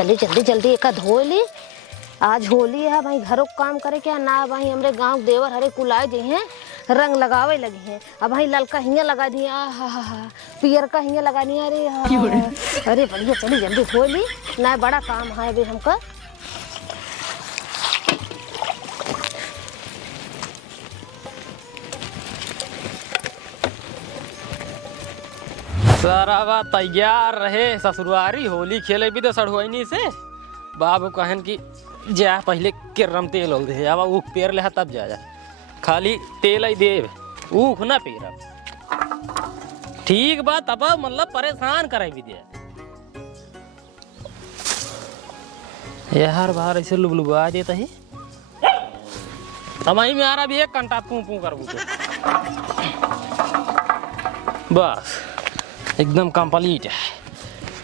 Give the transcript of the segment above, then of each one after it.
चली जल्दी जल्दी एक धो ली। आज होली है भाई, घरों काम करे क्या ना भाई। हमरे गांव देवर हरे कुलाए जी हैं, रंग लगावे लगी हैं। अब भाई ललका हिंगा लगा दिए, पियर का हिंगा लगा दिए। अरे बढ़िया, चली जल्दी हो ली ना, बड़ा काम है भाई हमका। सारा तैयार रहे ससुरारी होली खेले भी तो सड़ुआनी से बाबू कहन की जा पहले किरम तेल हो दे अब ऊख पेर ले तब जा खाली तेल ही देव ऊख ना पेर ठीक बात। अब मतलब परेशान करे भी दे यार बाहर ऐसे लुबलुबा देता है। हमारी में आ रहा भी एक घंटा पू पू कर बस एकदम कंप्लीट है,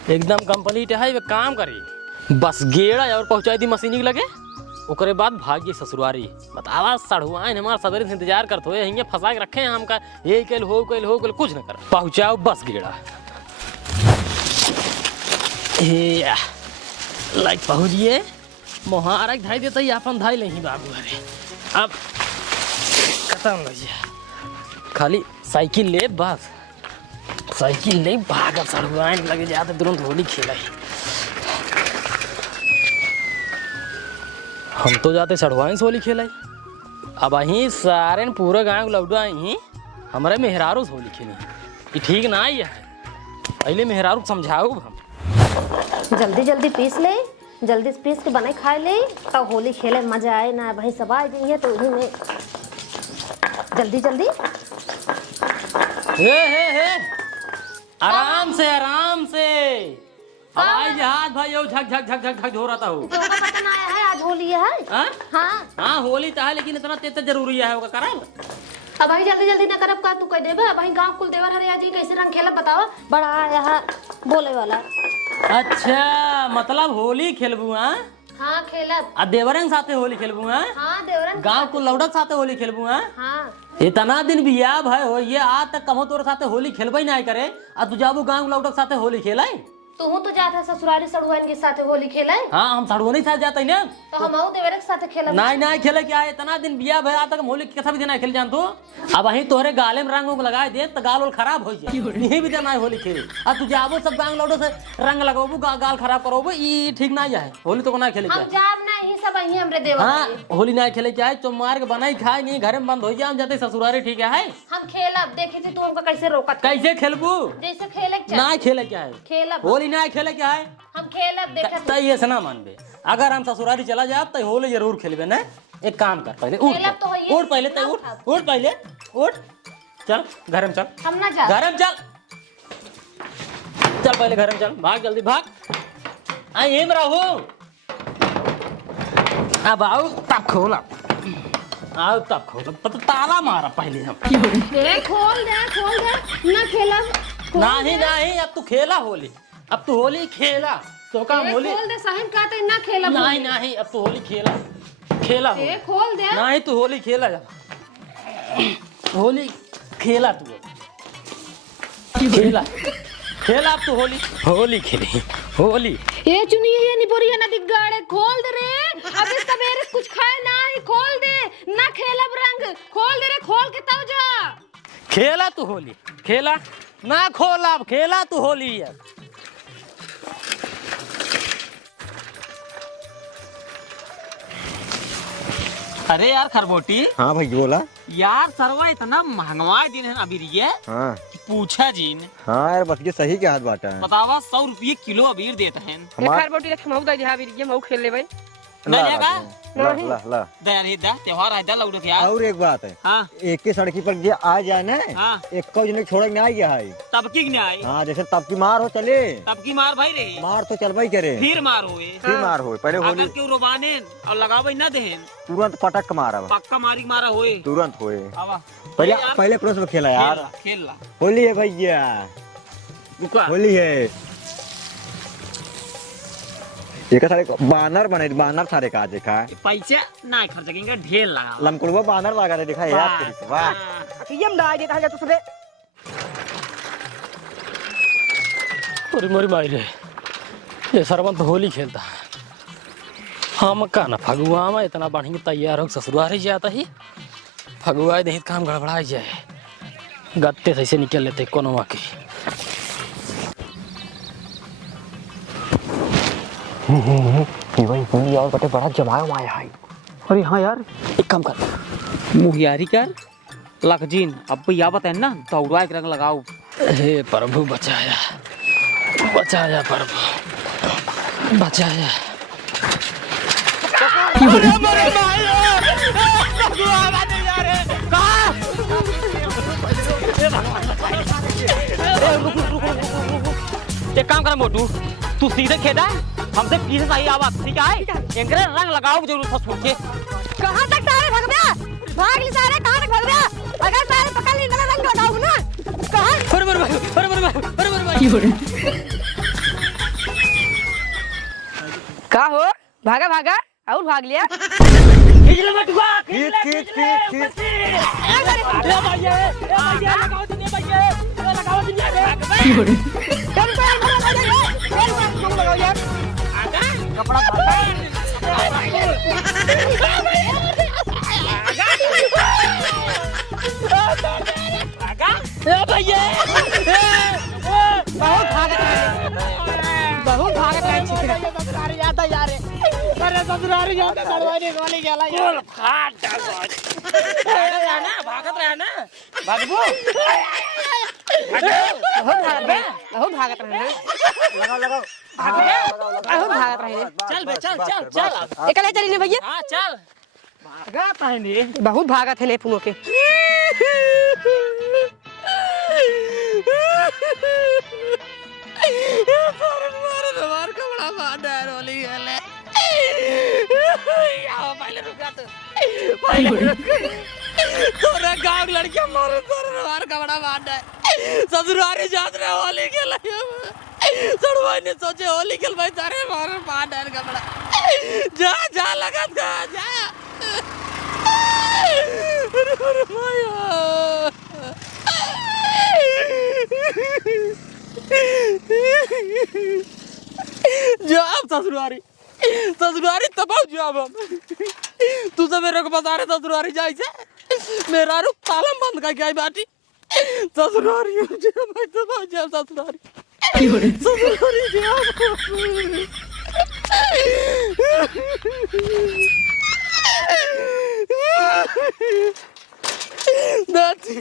एकदम कंप्लीट है। वे काम करी बस गेड़ा और पहुंचाई दी मशीनी लगे ओकरे बाद भाग्य ससुरारी बतावा सड़ुआन हमारा सदर से इंतजार करते हुए हिंगे फंसा के रखे हैं हमका ये कल हो कुछ न कर पहुंचाओ बस गेड़ा लाइक पहुंचिए मोहारक धाई देता ही अपन धाई नहीं बाबू अरे अब खत्म भैया खाली साइकिल ले बस साइकिल नहीं भागा सड़ुआन लगे जाते तुरंत होली खेला हम तो जाते सड़ुआन से होली खेला अब अहीं सारे पूरे गाँव लौटा ही हमारे मेहरारू से होली खेली ये ठीक ना आई है। पहले मेहरारू समझाओ हम जल्दी जल्दी पीस ले, जल्दी से पीस के बने खाए ले तो होली खेले मजा आए ना भाई। सब आ गई है तो उन्हीं में जल्दी जल्दी हे आराम से हवाई जहाज भाई यो झक झक झक झक झक हो रहा हूँ। तो पता ना आया है आज होली है। हाँ होली तो है लेकिन इतना तेज जरूरी है होगा कराए अब भाई जल्दी जल्दी ना करब का तू कह देबे। भाई गांव कुल देवर हरे आज कैसे रंग खेला बताओ बड़ा आया बोले वाला। अच्छा मतलब होली खेलबू हाँ खेलब आ देवरंग साथे होली खेलबू हाँ देवरंग गांव को लौड़क साथे होली खेलबू हाँ इतना दिन बिया भाई हो ये आज तक कहो तोरे साथे होली खेलबे नहीं करे आ तू जाबू गांव लौड़क साथे होली खेलाई तू तो जाता ससुराली सड़ुआन के साथ होली खेलाए। हाँ हम सड़ुआनी साथ जाते हैं ना तो हम देवरक साथ खेला नहीं खेले क्या है इतना दिन बिया भाई आज तक होली कैसा भी देना खेल जान तो अब वहीं तोहरे गाले में रंग लगाए दे तो गाल खराब हो जाए नहीं भी देना है होली खेले अब तू जाबो सब गांव लौटो से रंग लगाबू गाल खराब करोबू ये ठीक नहीं है होली तो ना खेले हम जाब नहीं सब वहीं हमरे देवर। हाँ होली ना खेले क्या है चुमार के बनाई खाए नहीं घर में बंद हो जाए हम जाते ससुरारी ठीक है हम खेलब देखे थी तू हमको कैसे रोकत कैसे खेलबू जैसे खेले ना खेले क्या है खेलब होली ना खेले क्या है हम खेलब देखे तो ये से ना मानबे अगर हम ससुरारी चला जाए तो होली जरूर खेलबे ना। एक काम कर पहले उठ पहले तो उठ पहले उठ चल घर में चल हम ना जा घर में चल पहले घर में चल भाग जल्दी भाग आई एम रहो अब आओ तब खोला आओ तब खोला पता ताला मारा पहले हम खोल दे ना खेलब नहीं अब तू खेला होली अब तू होली खेला तो काम होली खोल दे साहिब कहते ना खेला नहीं अब तू होली खेला खोल दे नहीं तू होली खेला जा होली खेला तू खेला अब तू होली खेली होली ये चुनी ये निपोरिया नदी गाड़े खोल दे रे अबे सवेरे कुछ खाए ना ही खोल दे ना खेलब रंग खोल दे रे खोल के तब जा खेला तू होली खेला ना खोला अब खेला तू होली है। अरे यार खरबोटी हाँ भाई बोला यार सरवा इतना महंगा दिन है अभी ये हाँ पूछा जीन हाँ यार बस ये सही के हाथ बाटा है बतावा 100 रुपये किलो अबीर देते हैं खरबोटी रख मऊ दा जहां अबीर मऊ खेल ले भाई त्योहार है लौट यार और एक बात है हाँ एक के सड़की पर ये आ जाना है हाँ एक को जने छोड़ के आ गया है तब की नहीं हाँ जैसे तब की मार हो चले तब की मार भाई रे मार तो चल भाई करे फिर मार फिर मार हो पहले होली अगर क्यों रोबाने और लगावे ना देहन तुरंत पटक मारा पक्का मारी मारा होए तुरंत होए आवा पहले प्रश्न खेला यार खेल ला होली है भैया होली है एक सारे बानर बने बानर सारे का देखा पैसा ना खर्च करेंगे ढेर लगा लमकुलवा बानर लगा रहे दिखा यार वाह यम दाई देता है तुझे मोरी मोरी मारी रे ये सरवन तो होली खेलता है। हम का ना फगुआ में इतना बढ़िया तैयार हो ससुराल जाता ही फगुआ नहीं काम गड़बड़ा जाए गत्ते से ऐसे निकल लेते कोनो के। और बटे बड़ा जमाया माया है। अरे हाँ यार, एक काम कर मुहियारी कर लखजीन अब या बताए ना दौड़ा एक रंग लगाओ। हे प्रभु बचाया बचाया प्रभु बचाया। एक काम कर मोटू, तू सीधे खेदा हमसे पीछे सही आवाज ठीक है। एंकरे रंग लगाओ जरूर ससुर के। कहां तक सारे भाग गया? भाग ली सारे, कहां तक भाग गया? अगर सारे पकड़ ली ना रंग लगाओ ना। कहां? अरे का हो भागा भागा और भाग लिया। खींच ले बटुआ, खींच ले भैया लगाओ दुनिया भैया लगाओ दुनिया में। चल चल लगाओ यार कपड़ा भैया बहुत भागत रहे अरे ससुराल जाता दरवाजे गोली गेला यार फाट भागत रहा ना भागबो बहुत भागत रहे लगाओ बहुत भागत रहे। चल बे चल चल चल एकले चली ने भैया। हां चल भागत है नी बहुत भागत है ले पुनो के। मार कपड़ा बांधा रोली गेले आओ पहले रुका तो पहले तोरा गांव लड़के मारे तोरा मार कपड़ा बांधा ससुराल जात रे होली खेला सड़वाई ने सोचे होली खेल भाई तारे मार बांधा कपड़ा जा जा लगत का जा अरे माया जाब ससुरारी तबाव जाब हम तू सब मेरे को बता रहे ससुरारी जाए से मेरा रुक तालम बंद का क्या बाटी ससुरारी जाब भाई तबाव जाब ससुरारी जाब दादी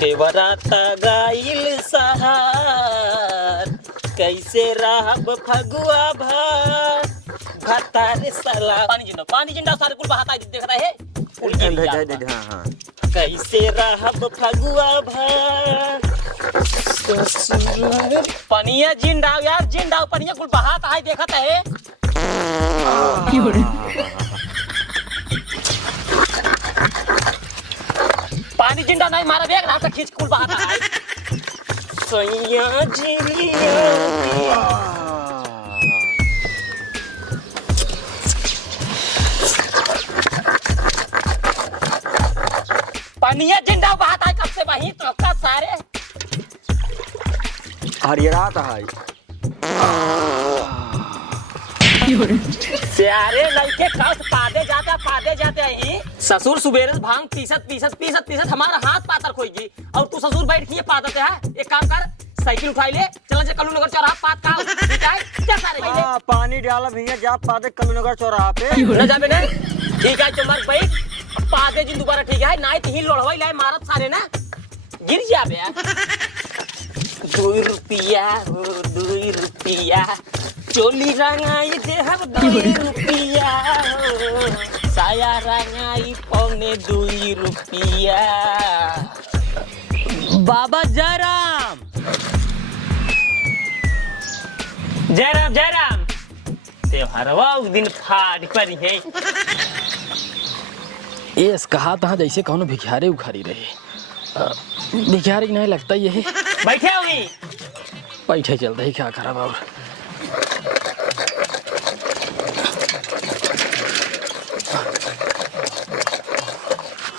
देवराता गाइल सहार कैसे रहब फगुआ भतारे साला पानी जिंदा सारे कुल बहाता देख रहा है हां कैसे रहब फगुआ पनिया जिंदा यार जिंदा पनिया कुल बहाता है देखत है। पानी जिंदा नहीं मारा बेग रात खींच कुल बहाता है सैया जिलिया पनिया जिंदा बहाता है कब से वही तो का सारे हरियरात है सारे लड़के कस पादे जाते ही ससुर सुबेरे भांग पीसत हमारा हाथ पातर खोएगी और तू ससुर बैठ के पादत है। एक काम कर साइकिल उठाई ले चला जा कल्लू नगर चौराहा पात का ठीक है क्या सारे पानी डाला भैया जा पादे कल्लू नगर चौराहा पे न जाबे ना ठीक है चमर भाई पादे जी दोबारा ठीक है ना ही लोड़वाई लाए मारत सारे ना गिर जाबे 2 रुपया चोली रंगाई देहब 2 रुपया साया रंगाई पौने 2 रुपया। बाबा जयराम त्योहारवा उस दिन फाड़ पर है एस कहा तहाँ जैसे कौनो भिखारी उखारी रहे भिखारी नहीं लगता ये बैठे होगी बैठे चलता ही क्या खराब और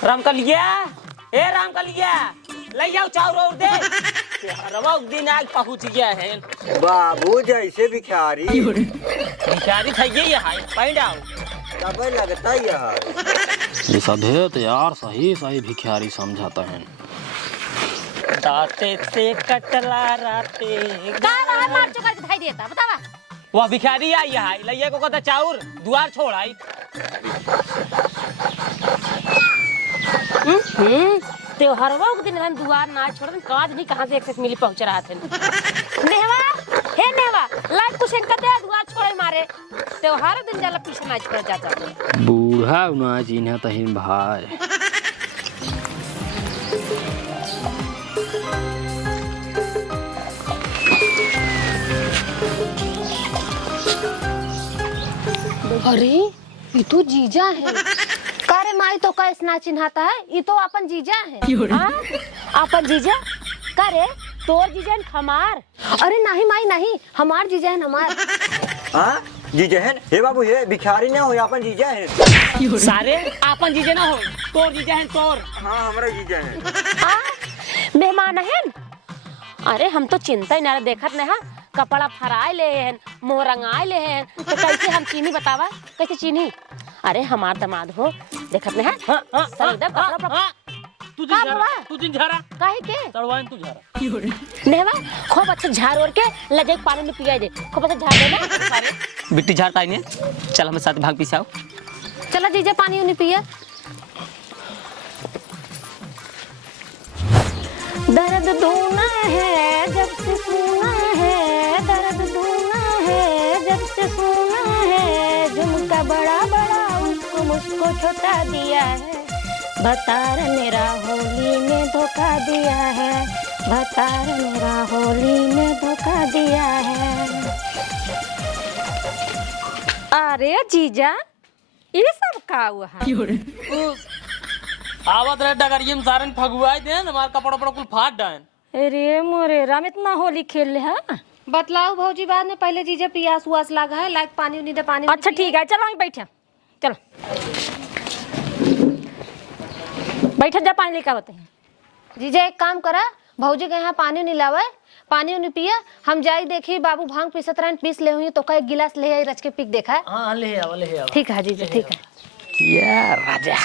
राम का लिया ए राम का लिया ले जाओ चाउर और दे रवा दिन आग पहुंच गया है बाबू जैसे भिखारी भिखारी થઈ गई है पैंड आओ तब लगता ही है ये सधे तो यार सही सही भिखारी समझाता है। दाते से कटला राते का रहा मार चुका दिखाई देता बतावा। वह भिखारी आई है लइया को कहता चाउर दुआर छोड़ आई त्योहारवा के दिन हम दुआर ना छोड़न काज नहीं कहां से एक मिली पहुंच रहा थे। नेहवा हे नेहवा लाइट कुछ कहते दुआर छोड़े मारे त्योहार दिन जाला पीछे नाच कर जाता। बूढ़ा ना चिन्ह तहिन भाई। अरे ये तो जीजा है। कारे माई तो का इतना चिन्हाता है ये तो अपन जीजा है। हाँ अपन जीजा करे तोर जीजा है हमार। अरे नहीं माई नहीं हमार जीजा है हमार। हाँ जीजा है हे बाबू हे भिखारी ना हो अपन जीजा है सारे अपन जीजा ना हो तोर जीजा है तोर। हाँ हमारा जीजा है। हाँ मेहमान है। अरे हम तो चिंता ही ना देखत नहीं हाँ कपड़ा फराए ले हैं मोह रंगाए ले हैं तो कैसे हम चीनी बतावा कैसे चीनी। अरे हमार दामाद हो देखत नहीं है सर एकदम कपड़ा तू जिन झारा काहे के तड़वाइन तू झारा नेहवा खूब अच्छा झाड़ ओढ़ के लगे पानी में पिया दे खूब अच्छा झाड़ देना। अरे बिट्टी झाड़ता है चल हमें साथ भाग पिसाओ चला जीजा पानी उन्हें पिया। दर्द दूना है जब से सुना है दर्द दूना है जब से सुना है झुमका बड़ा बड़ा उसको मुझको छोटा दिया है बतार मेरा होली में धोखा दिया है बतार मेरा होली में धोखा दिया है। अरे जीजा ये सब का हुआ है। आवत रहे डगरिये में सारन फगुआई दे हमार कपड़ा पड़ा कुल फाट डायन। अरे मोरे राम इतना होली खेल ले है बतलाओ भौजी बाद में पहले जीजा पियास उस लागा है लाइक पानी उन्हीं दे पानी। अच्छा ठीक है चलो वहीं बैठे चलो बैठे जा पानी लेकर आते हैं। जीजा एक काम करा भौजी के यहाँ पानी नहीं लावे पानी उन्हीं पिया हम जाई देखी बाबू भांग पीसत रहे पीस ले हुई तो का एक गिलास ले आई रच के पीक देखा है। हाँ ले आवा ठीक है जीजा ठीक है। यार राजा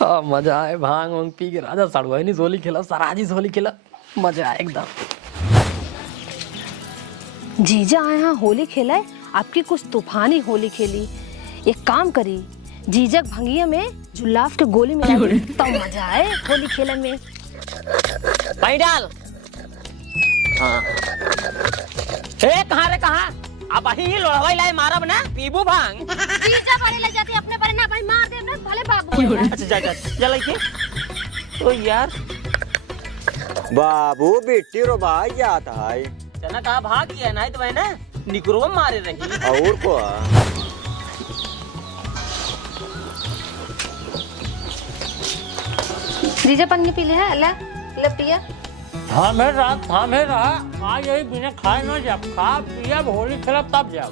हाँ मजा आए भांग वांग पी के राजा सड़ुआ नहीं होली खेला सराजी होली खेला मजा आए एकदम। जीजा आए यहाँ होली खेला है आपकी कुछ तूफानी होली खेली। एक काम करी जीजा भंगिया में जुलाफ के गोली मिला तब मजा आए होली खेले में। पानी डाल हाँ ए कहाँ रे कहाँ अब ही लोड़वाई लाए मारब ना पीबू भांग जीजा बड़े लग जाते अपने पर ना भाई मार दे ना भले बाबू। अच्छा जा लेके तो यार बाबू बेटी रो भाई जाता है जना कहा भाग गया नहीं तो ना निकरो मारे रही और को जीजा पानी पी ले है ले पिया। हाँ मेरा आज यही बिना खाए ना जब खा पिया होली खेला तब जाओ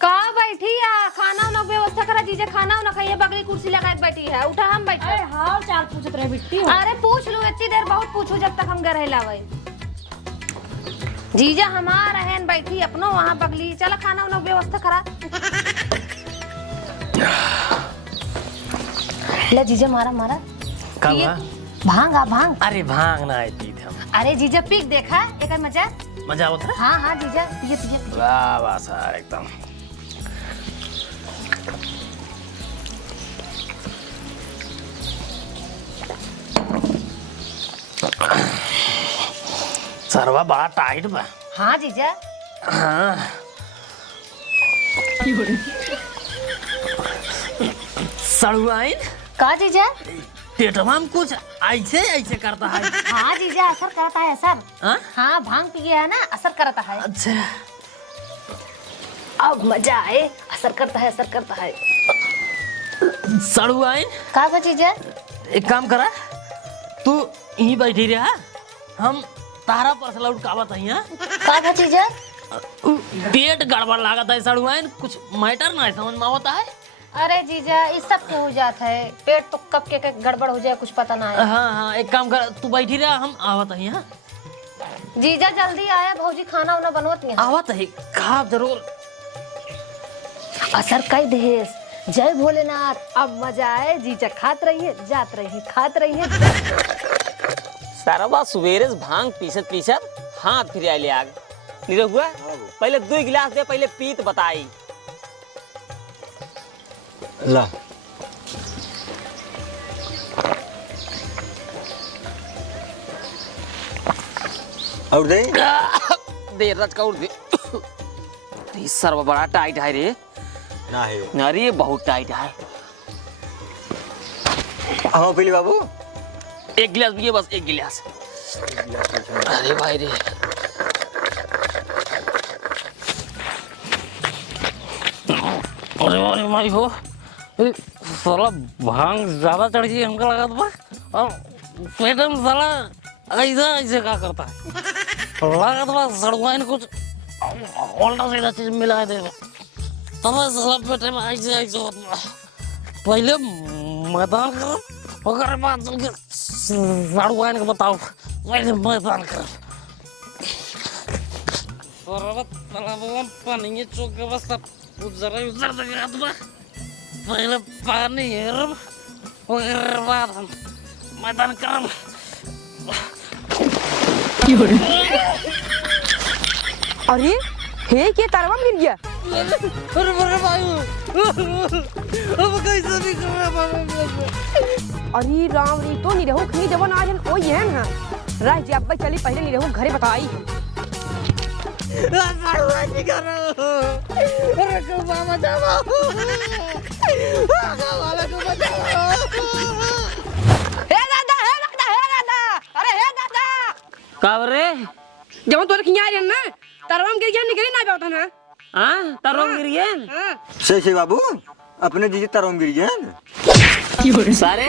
का बैठी है खाना उना व्यवस्था करा जीजा खाना उना खाइए बगली कुर्सी लगा के बैठी है उठा हम बैठे। अरे हाल चाल पूछत रहे बिट्टी। अरे पूछ लो इतनी देर बहुत पूछो जब तक हम घर हिलावे। जीजा हमारा है बैठी अपनो वहाँ बगली चला खाना उना व्यवस्था करा ले जीजा मारा मारा भांग आ भांग। अरे भांग ना आती थी हम। अरे जीजा पीक देखा एक मजा मजा होता है। हाँ हाँ जीजा पिए पिए वाह वाह सर एकदम सरवा बड़ा टाइट बा। हाँ जीजा हाँ सड़ुआइन का जीजा पेटवा में कुछ ऐसे ऐसे करता है। हाँ जीजा असर करता है असर। हाँ? हाँ भांग पी गया है ना असर करता है। अच्छा अब मजा आए असर करता है सड़ुआइन का जीजा एक काम करा तू यहीं बैठी रहा हम तारा पर लौट का बताइए का जीजा पेट गड़बड़ लागत है सड़ुआइन कुछ मैटर ना है समझ में आता है। अरे जीजा इस सब क्यों हो जाता है? पेट तो कब के गड़बड़ हो जाए कुछ पता ना है। हाँ एक काम कर, तू बैठी रहा, हम आवत है। हाँ जीजा जल्दी आया, भौजी खाना उना बनवत नहीं। आवत है, खा जरूर। असर कई देश। जय भोलेनाथ। अब मजा आए, जीजा खात रहिए, जात रहिए, खात रहिए। सारा बात सुबेरे से भांग पीसत पीसत हाथ फिर आइले आग निरह हुआ। पहले 2 गिलास दे, पहले पीत बताई। ला और दे देर रात का उड़ दे। ये सर्व बड़ा टाइट है रे। ना है अरे बहुत टाइट है। हाँ पहले बाबू 1 गिलास पिए, बस 1 गिलास। अरे भाई रे, अरे भाई हो, साला भांग ज्यादा चढ़ गई हमको लगा था। और पेट में साला ऐसा ऐसे क्या करता है, लगा था सड़वाइन कुछ उल्टा सीधा चीज मिला दे, तब साला पेट में ऐसे ऐसे होता। पहले मैदान करो, अगर बात चल के सड़वाइन को बताओ, पहले मैदान करो। पर्वत तालाब पानी चौक के बस जरा उधर लगा दो, पहले पानी हेरब, उसके बाद हम मैदान करब। अरे हे के तरवा गिर गया। अरे मेरे भाई, अब कैसे भी करना। अरे राम री तो नहीं रहू खनी जवन आज ओ ये है ना राह जी अब चली पहले नहीं रहू घरे बताई। अरे को मामा जाओ, वाला को बचाओ। हे दादा, हे दादा, हे दादा, अरे हे दादा कब रे? जवन तोरे खिया रे ना तरवा गिर गया निकली ना बेटा ना। हाँ तरम गिर गए। हां से बाबू अपने दीजिए तरम गिर गए सारे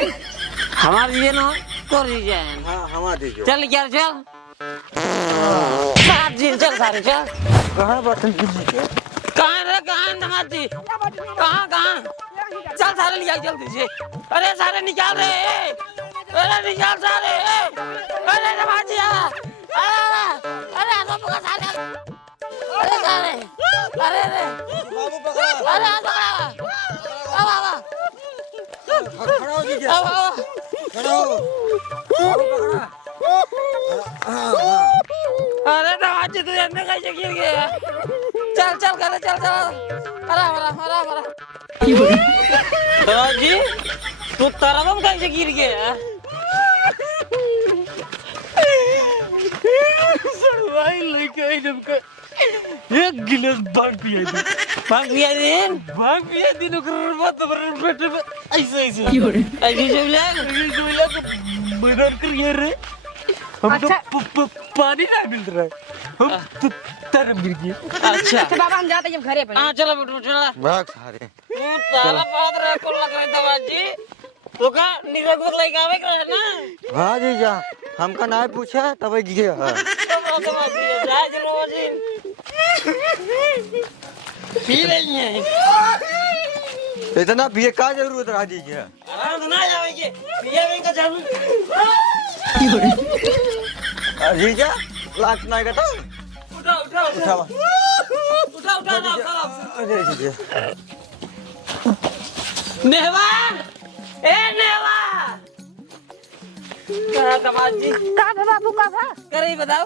हमारे लिए ना कर दीजिए। हाँ हमारा दीजिए। चल यार चल, साथ जी चल सारे चल। कहाँ बर्तन कहाँ रे, कहाँ दमाद जी, कहाँ कहाँ? चल सारे लिया जल्दी से। अरे सारे निकाल रहे, अरे निकाल सारे। अरे दमाद जी अरे तो पकड़ सारे। अरे सारे, अरे रे बाबू पकड़ा। अरे पकड़ा। अब खड़ा हो दीजिए। अब खड़ा हो। बाबू पकड़ा। अरे दमाद जी तू इतने कैसे गिर गया? चल चल करे चल चल। अरे दमाद जी तू तरवम कैसे गिर गया? सड़वाई लेके आई हमको 1 गिलास भांग पिया दी, भांग पिया दिन, भांग पिया दी नौकर बात पेट में ऐसे ऐसे ऐसी जो मिला तो मैदान करिए रे। हम तो पानी नहीं मिल रहा है, हम तो तरम गिर गए। अच्छा अच्छा बाबा हम जाते हैं जब घरे पे। हाँ चलो बेटो चला। भाग सारे। साला बात रे को लग रहा दमाद जी, तो का निरग लेके आवे कर ना। हाँ जीजा हमका ना पूछा तब गिरे। दमाद जी राज रोजी पी रही है। इतना पिए का जरूरत रहा दीजिए। आराम से ना जाएंगे, पिए में का जरूर। जीजा लाख ना का तो उठा उठा उठा। उठा उठा ना खराब। अरे जीजा नेहवा, ए नेहवा। क्या दमाद जी? का भा बाबू का भा? करे बताओ,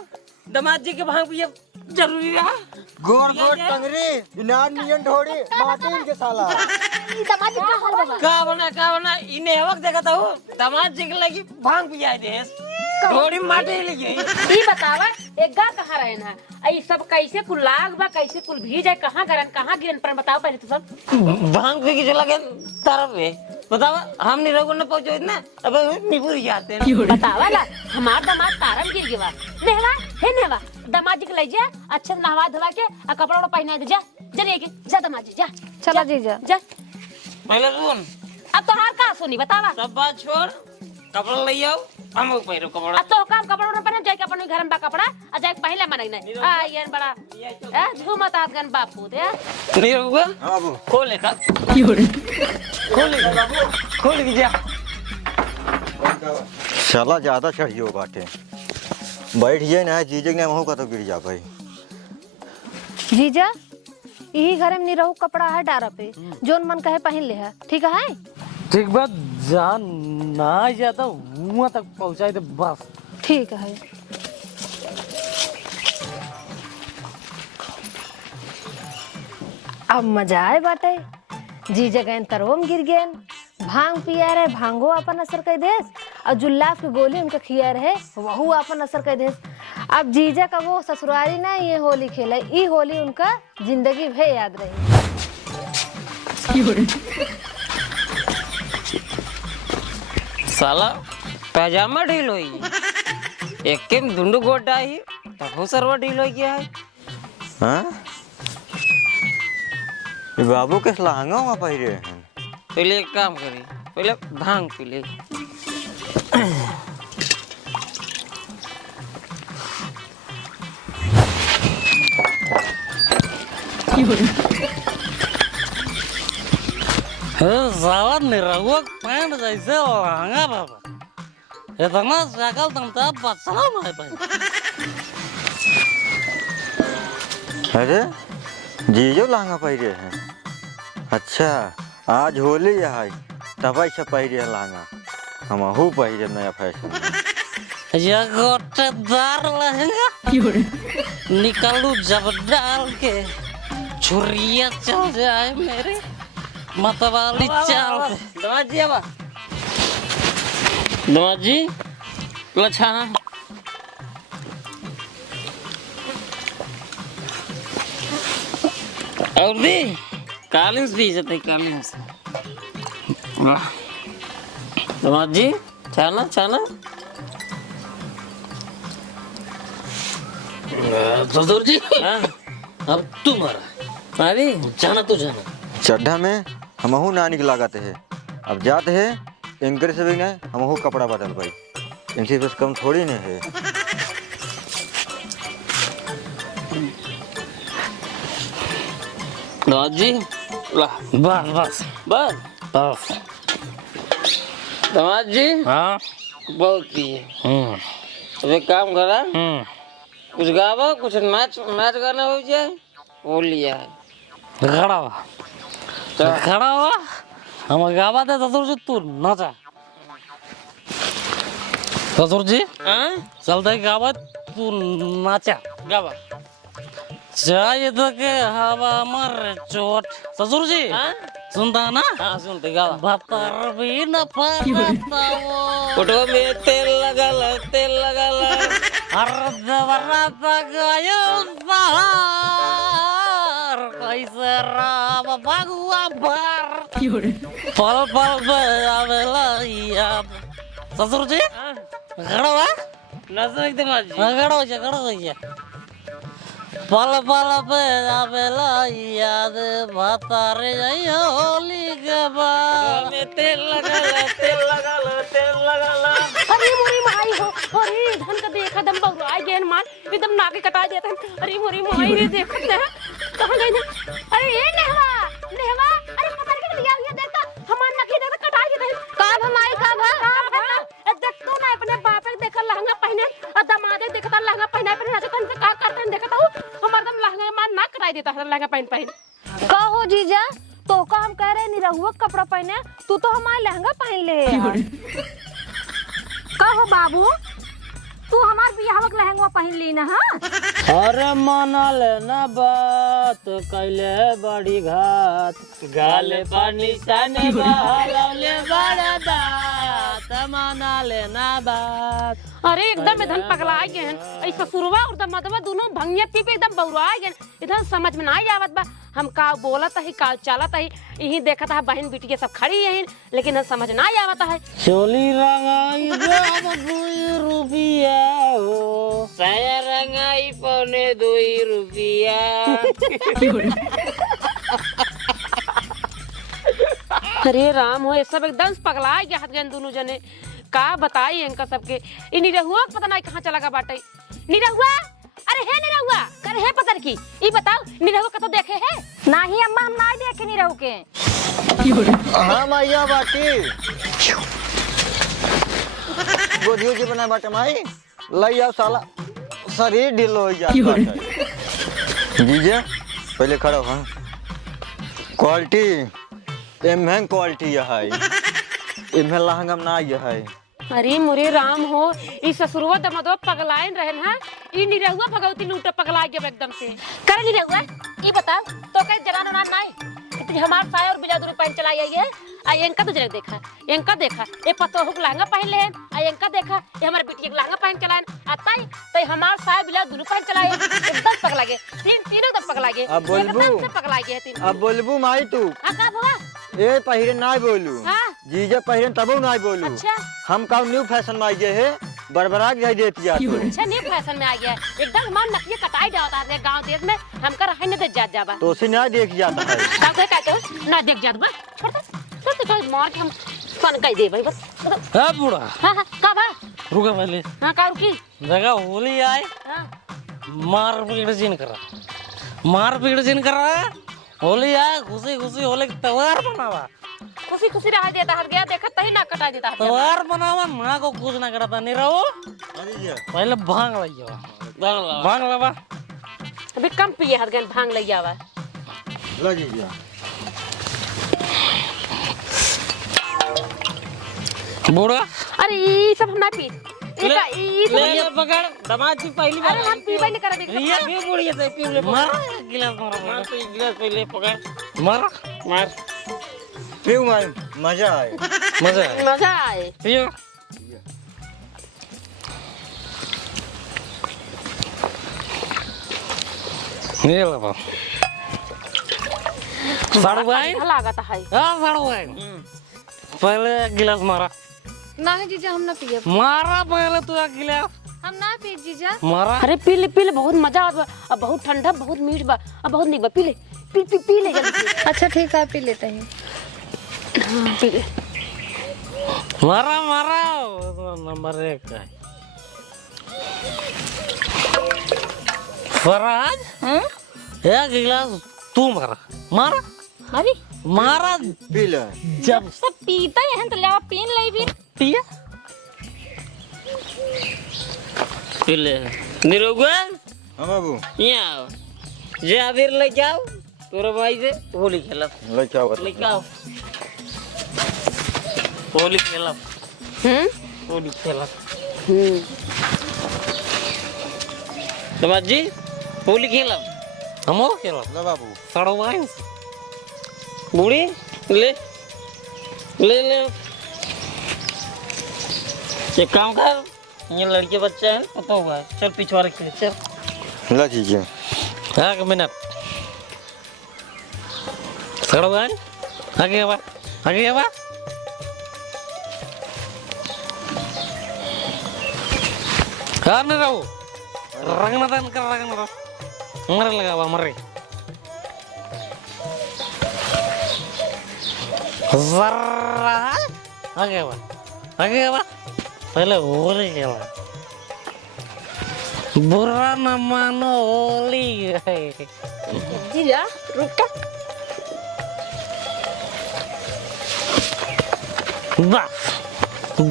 दमाद जी के भांग पिए जरूरी रहा? गोर गोर टंगरी इनार नियन ढोड़ी माटी के साला। दमाद जी का हाल बाबा? का बना इन्हें हवक देखा था वो दमाद जी के लगी भांग पिया देश थोड़ी माटी लगी। ई बतावा एक गा कहाँ रहे ना, आई सब कैसे कुल लाग बा, कैसे कुल भी जाए, कहाँ गरन कहाँ गिरन पर बताओ पहले तो सब। भांग पी के जो लगे तरफ है बतावा, हम नहीं रघु न पहुंचो इतना अब निपुर जाते हैं। बतावा ना हमार दामाद तारम गिर गया। नेहवा हे नेहवा, दामाद जी के ले जा अच्छे से नहवा धोवा के और कपड़ा वपड़ा पहना के जा जरिए के जा दामाद जी जा। चलो जीजा। जा पहले सुन, अब तो हार का सुनी बतावा। सब बात छोड़, कपड़ा ले आओ हम पहिरो कपड़ा अब तो काम कपड़ा न पहन जाए के अपन घर में बा कपड़ा आ जाए पहले मन नहीं आ ये बड़ा झूमत आदगन बापू दे नहीं होगा हाँ बाबू खोल का खोल के जा साला ज्यादा चढ़ियो बाटे बैठ जाए ना जीजे ने महू का तो गिर जा भाई। जीजा यही घर में निरहू कपड़ा है डारा पे जोन मन कहे पहन ले है ठीक है। ठीक बात जा ना जाता वहां तक पहुंचाए तो बस ठीक है। अब मजा आए बाटे जी जगह तरवम गिर गए भांग पिया रहे भांगो अपन असर कर देस और जुल्लाफ की गोली उनका खिया रहे वहू अपन असर कर देस। अब जीजा का वो ससुरारी ना ये होली खेला ये होली उनका जिंदगी भर याद रही। साला पैजामा ढील हुई एक के धुंडू गोटा ही तब सरवा ढील हो गया है। हाँ ये बाबू के लहंगा वहाँ पहिरे हैं। पहले एक काम करी पहले भांग पी ले साला निरहुआ पैंट जैसे लहंगा बाबा इतना शकल तुमता बचला माय भाई। अरे जीजो लहंगा पहिरे हैं। अच्छा आज होली है तबाई से पहिरे लहंगा हमहू पहिरे नया फैशन। ये गोटेदार लहंगा निकालू जब डाल के छुरिया चल जाए मेरे मतवाली चाल दमाजी लछाना और दी कालीन भी जाते कालीन से दमाजी छाना छाना ससुर जी अब तुम्हारा अरे जाना तो जाना चड्ढा में हमहू नानी के लागत है। अब जाते है इनकर से भी नहीं हमहू कपड़ा बदल भाई इनसे बस कम थोड़ी नहीं है। दादी बस बस बस बस दमाद जी हाँ बहुत पिए अब एक काम करा कुछ गावा कुछ नाच नाच गाना हो जाए वो लिया है खड़ा हुआ खड़ा हुआ हम गावा दे ससुर जी तू नाचा ससुर जी हाँ चलते गावा तू नाचा गावा चाहिए तो के हवा मर चोट ससुर जी हाँ सुनता ना हाँ सुनते गावा भतर भी न पाता वो फोटो में तेल लगा हर दवरा गायो बाहर कैसे राम भगवा भर पल पल आवेला याद ससुर जी खड़ा हुआ नजर एकदम आज खड़ा हो जा पल पल पे आवेला याद भतारे होली के बाद में तेल लगा अरे मोरी माई हो अरे धन का देखा दम बउराई गेन मान एकदम नाके कटा देते हैं। अरे मोरी माई रे देखत ना कहां गई ना अरे ये नेहवा अरे पता नहीं क्या लिया देखता हमार नकी देखता कटा देते हैं का भमाई का भा देख तू ना अपने बाप के देखा लहंगा पहने और दमादे देखता लहंगा पहना पहना तो कौन से का करते हैं देखता हूं हमार दम लहंगा मान ना कटाई देता है लहंगा पहन का हो जीजा तो का हम कह रहे निरहुआ कपड़ा पहने तू तो हमारा लहंगा पहन ले यार। का हो बाबू तू हमार बियाह के लहंगा पहन ली ना। हाँ अरे माना लेना बात कैले बड़ी घात गाले पानी साने बहाले बड़ा बात माना लेना बात अरे एकदम इधर पगला गए हैं ऐसा ससुरवा और दमदवा दोनों भंगिया पी पे एकदम बौरा गए इधर समझ में ना आवत बा हम का बोलत है का चालत है यही देखत है बहन बेटी सब खड़ी है लेकिन हम समझ ना आवत है चोली रंगाई दाम 2 रुपया हो साया रंगाई पौने 2 रुपया अरे राम हो ये सब एकदम पगला गया हाथ गए दोनों जने का बताई इनका सबके इ निरहुआ पता नहीं कहाँ चला गया बाटे। निरहुआ, अरे है निरहुआ, करे है पता की ई बताओ निरहुआ का तो देखे है नहीं अम्मा हम नहीं देखे नहीं रहू के। हाँ मैया बाटी गोदियो जी बना बाटे माई लई आओ साला शरीर ढील हो जाता है। जीजे पहले खड़ा हो। क्वालिटी एमहन क्वालिटी है इनमें लहंगम ना है। अरे मोरे राम हो ई ससुरवा दमदवा पगलाइन रहन है ई निरहुआ भगवती लूट पगला गया एकदम से। करे निरहुआ ई बताओ तो कहीं जनान उनान नहीं इतनी हमार साया और बिला दूर पैंट चलाई है आ इनका तो जरा देखा इनका देखा ए पतो हुक लहंगा पहन ले आ इनका देखा ये हमारे बिटिया लहंगा पहन चलान आताई तो हमार साया बिला दूर पैंट चलाए एकदम पगला गए तीनों एकदम पगला गए अब बोलबू एकदम से पगला गए तीन। अब बोलबू माई तू हां का बुआ ए पहिरे ना बोलू हां जीजे पहिरे तबो ना बोलू। अच्छा हम का न्यू फैशन में आइए है बरबरा के देती जा तो अच्छा न्यू फैशन में आ गया है एकदम हमार नकिया कटाई जाता है गांव देश में हमका रहे न दे जात जाबा तो उसे ना देख जाता है। का कोई का तो ना देख जात बा छोड़ तो मार के हम सन कह दे भाई बस। हाँ बूढ़ा हां हां का बा रुका पहले हां का रुकी जगह होली आए हां मार पीट जिन करा होली आए खुशी खुशी होली के त्योहार मनावा खुशी खुशी रह देता हर गया देखा तही ना कटा देता त्योहार मनावा ना को कुछ ना करता नहीं रहो पहले भांग लइयो भांग लावा अभी कम पिए हर गन भांग लई आवा लो जीजे बूढ़ा अरे ई सब हम ना पी ई सब ले पकड़ दमाद की पहली बार अरे हम पीबे नहीं करे रिया क्यों बुढ़िया से पी ले मार गिलास मार तो एक गिलास पहले पकड़ मार पियो माई मजा आए मजा आए पियो ये लो साड़ू भाई लागत है हाँ साड़ू भाई पहले एक गिलास मारा ना है जीजा हम ना पिए। मारा पहले तू एक गिलास हम ना पिए जीजा। मारा अरे पी ले बहुत मजा आ अब बहुत ठंडा बहुत मीठ बा अब बहुत निक बा पी ले जल्दी अच्छा ठीक है पी लेते हैं। पी ले मारा नंबर 1 है फराज एक गिलास तू मारा मारा पी ले जब सब पीता है तो ले पीन ले भी पिया पी ले निरहुआ हाँ बाबू यहाँ जे अबीर लेके आओ तोरा भाई से होली खेलब ले क्या हुआ लेके आओ होली खेलब होली खेलब दमाद जी होली खेलब हम खेलो ले बाबू साड़ू भाई बूढ़ी ले ले ले एक काम कर ये लड़के बच्चा है पता हुआ है चल पिछवाड़े के चल ले जीजे 1 मिनट साड़ू भाई आगे आवा हाँ नहीं रहो रंगना रंगना मरे लगा मरे जरा आगे आवा पहले होली खेला बुरा न मानो होली है जीजा रुक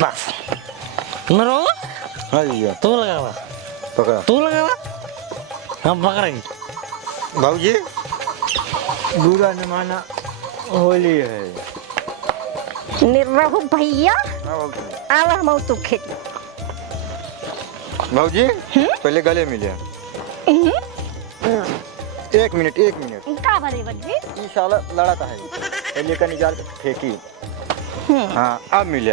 बस नरो हाँ जीजे तू लगावा पकड़ा हम पकड़ेंगे बाबूजी बुरा न माना होली है। निरहु भैया हाँ बाबूजी आवा हम तो खेती बाबूजी पहले गले मिले 1 मिनट का भरे बजी ये साला लड़ाता है पहले का निकाल के फेंकी हाँ अब मिले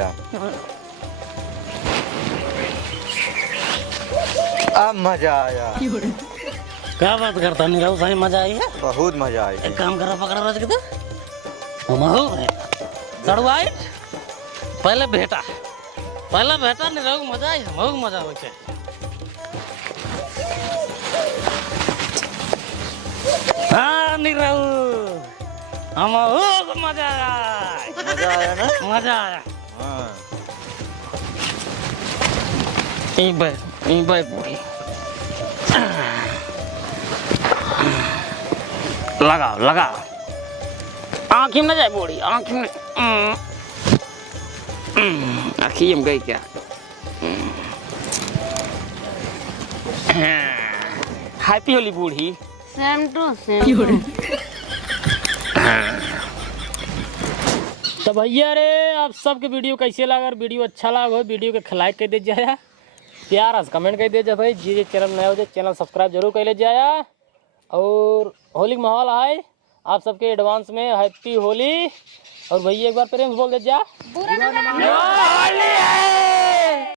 अब मजा आया क्या बात करता नहीं रहू सही मजा आई है बहुत मजा आई एक काम करा पकड़ा रच के तो हम हो गए साड़ू आई पहले भेटा नहीं रहू मजा आई हम हो मजा आवे छे हाँ नहीं रहू हम हो मजा आया ना मजा आया हाँ बूढ़ी लगाओ लगाओ आँखी में न जाए बूढ़ी आँखी में आँखी में गई क्या happy Holi Burhi same to same. तो भैया रे आप सबके वीडियो कैसे लगा? अगर वीडियो अच्छा लगा हो वीडियो के लाइक कर दे जाया, प्यार से कमेंट कर दे जा भाई। जी चैनल नया हो जाए चैनल सब्सक्राइब जरूर कर ले जाया। और होली का माहौल है आप सबके एडवांस में हैप्पी होली। और भैया एक बार प्रेम से बोल दे जा बुरा ना मानो। होली है।